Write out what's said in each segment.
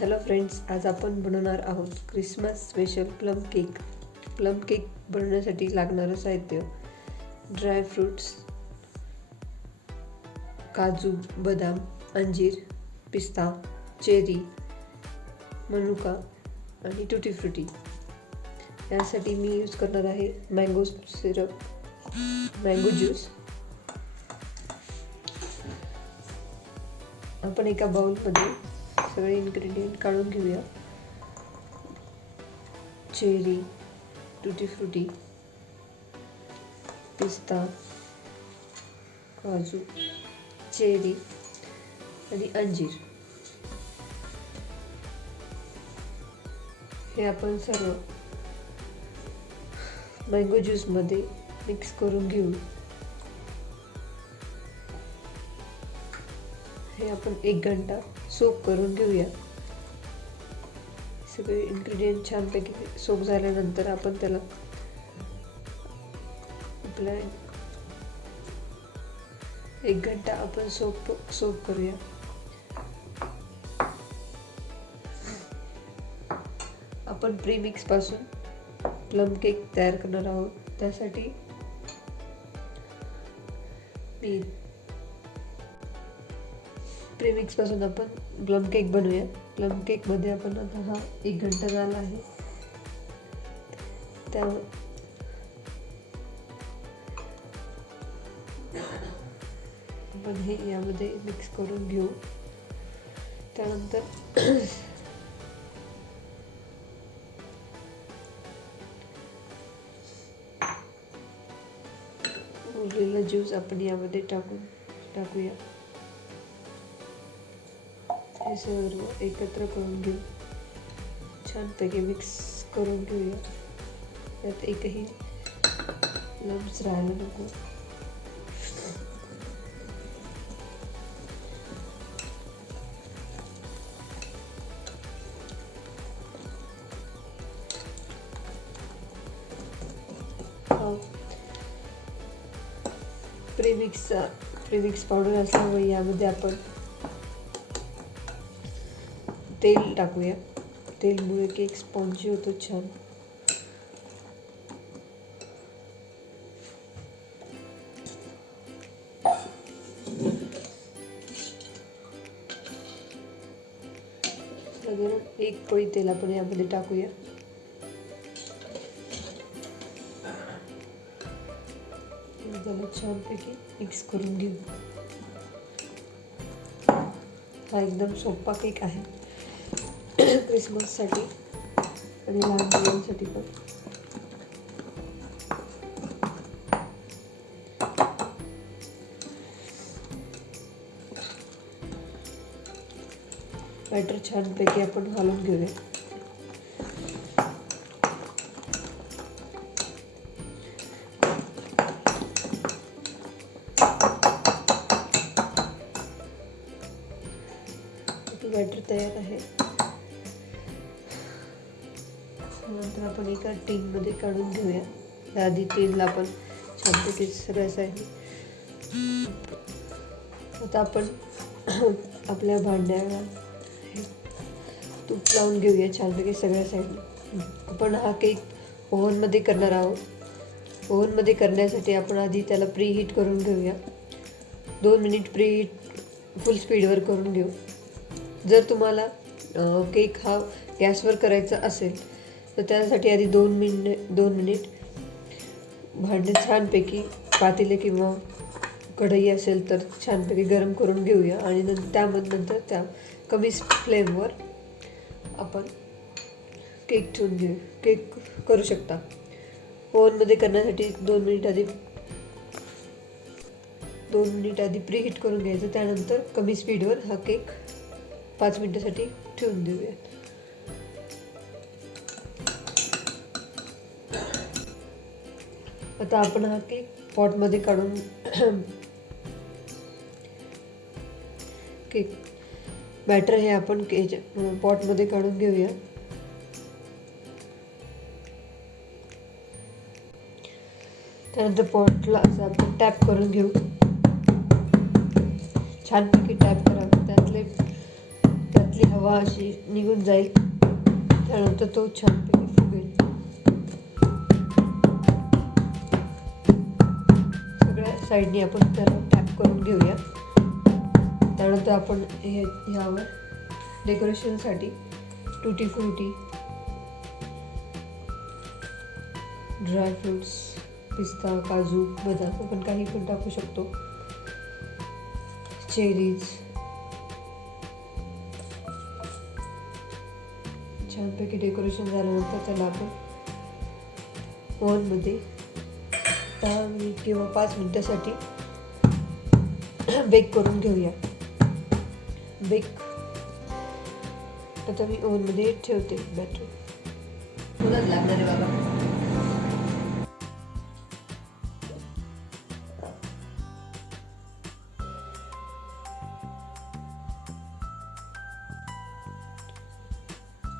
Hello friends, आज आपण बनवणार आहोत Christmas special plum cake. Plum cake बनवण्यासाठी लागणारं साहित्य: ड्रायफ्रूट्स, काजू, बदाम, अंजीर, पिस्ता, चेरी, मनुका आणि टुटी फ्रुटी. यासाठी मी यूज करणार आहे मँगो सिरप, मँगो ज्यूस. आपण एका बाउलमध्ये सगळे इन्ग्रेडियंट काढून घेऊया. चेरी, टुटी फ्रुटी, पिस्ता, काजू, चेरी आणि अंजीर हे आपण सर्व मँगो ज्यूसमध्ये मिक्स करून घेऊ. हे आपण 1 घंटा सोक करून घेऊया. सगळे इन्ग्रेडियंट छानपैकी सोक झाल्यानंतर आपण त्याला आपल्या 1 घंटा आपण सोक करूया. आपण प्रीमिक्स पासून प्लम केक तयार करणार आहोत. त्यासाठी मी प्रीमिक्स पासून आपण प्लम केक बनवूया. प्लम केक मध्ये आपण आता हा 1 घंटा झाला आहे. त्या आपण हे यामध्ये मिक्स करून घेऊ. त्यानंतर उरलेला ज्यूस आपण यामध्ये टाकूया. हे सर्व एकत्र करून घेऊ. छानपैकी मिक्स करून घेऊया. त्यात एकही लम्स राहायला नको. प्रीमिक्स पावडर असल्यामुळे यामध्ये आपण तेल टाकूया. तेलमुळे केक स्पॉन्जी होतो छान. साधारण 1 पळी तेल आपण यामध्ये टाकूया. त्याला छानपैकी मिक्स करून घेऊ. हा एकदम सोपा केक आहे क्रिसमससाठी आणि लहान मुलांसाठी पण. बॅटर छानपैकी आपण घालून घेऊया. बॅटर तयार आहे. नंतर आपण एका टीन मध्ये काढून घेऊया. त्याआधी तेलला आपण छानपैकी सगळ्या साईडने. आता आपण आपल्या भांड्याला तूप लावून घेऊया छानपैकी सगळ्या साईडने. आपण हा केक ओव्हनमध्ये करणार आहोत. ओव्हनमध्ये करण्यासाठी आपण आधी त्याला प्रीहीट करून घेऊया. 2 मिनिट प्रीहीट फुल स्पीडवर करून घेऊ. जर तुम्हाला केक हा गॅसवर करायचा असेल तर त्यासाठी आधी 2 मिनिट भांडे छानपैकी पातेले किंवा कढई असेल तर छानपैकी गरम करून घेऊया. आणि नंतर त्या कमी फ्लेमवर आपण केक ठेवून घेऊ. केक करू शकता. ओव्हनमध्ये करण्यासाठी 2 मिनिट आधी प्रीहीट करून घ्यायचं. त्यानंतर कमी स्पीडवर हा केक 5 मिनिटासाठी ठेवून देऊया. आता आपण हा केक पॉटमध्ये काढून केक बॅटर हे आपण पॉटमध्ये काढून घेऊया. त्यानंतर पॉटला असं आपण टॅप करून घेऊ. छानपैकी टॅप करा. त्यातली हवा हवा अशी निघून जाईल. त्यानंतर तो छानपैकी फुगेल. सगळ्या साईडनी आपण त्याला टॅप करून घेऊया. त्यानंतर आपण ह्यावर डेकोरेशनसाठी टुटी फ्रुटी, ड्राय फ्रुट्स, पिस्ता, काजू, बदाम आपण काही पण टाकू शकतो. चेरीज. छानपैकी डेकोरेशन झाल्यानंतर त्याला आपण ओव्हनमध्ये 10 मिनिट किंवा 5 मिनिटासाठी बेक करून घेऊया. आता मी ओव्हनमध्ये ठेवते बॅटर. तुलाच लागणार आहे बाबा.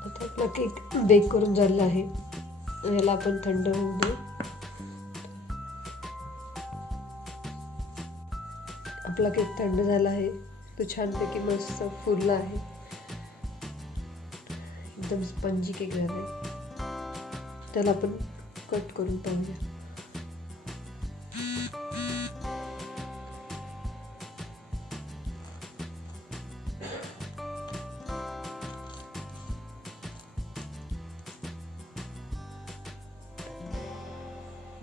आता आपला केक बेक करून झालेला आहे. याला आपण थंड होऊ देऊ. आपला केक थंड झाला आहे. तो छानपैकी मस्त फुलला आहे. एकदम स्पंजी केक झाला आहे. त्याला आपण कट करून पाहूया.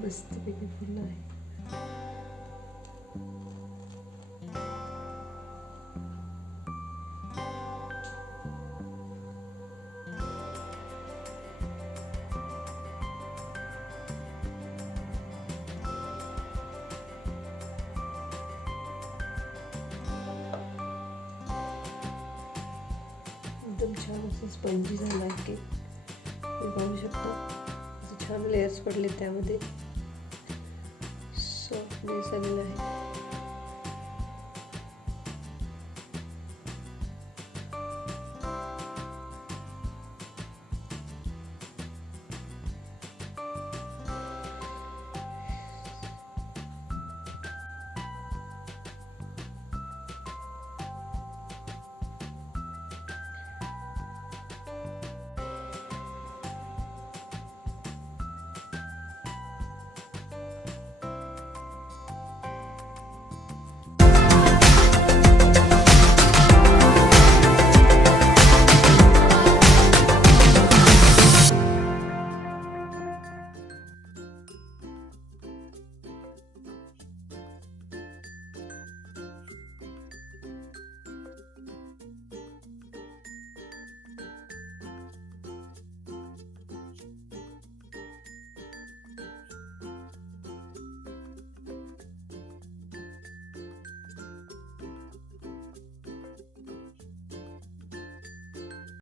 मस्तपैकी फुलला आहे. एकदम छान असं स्पंजी झाला आहे केक. तुम्ही पाहू शकता छान लेयर्स पडले त्यामध्ये. सॉफ्टनेस आलेला आहे.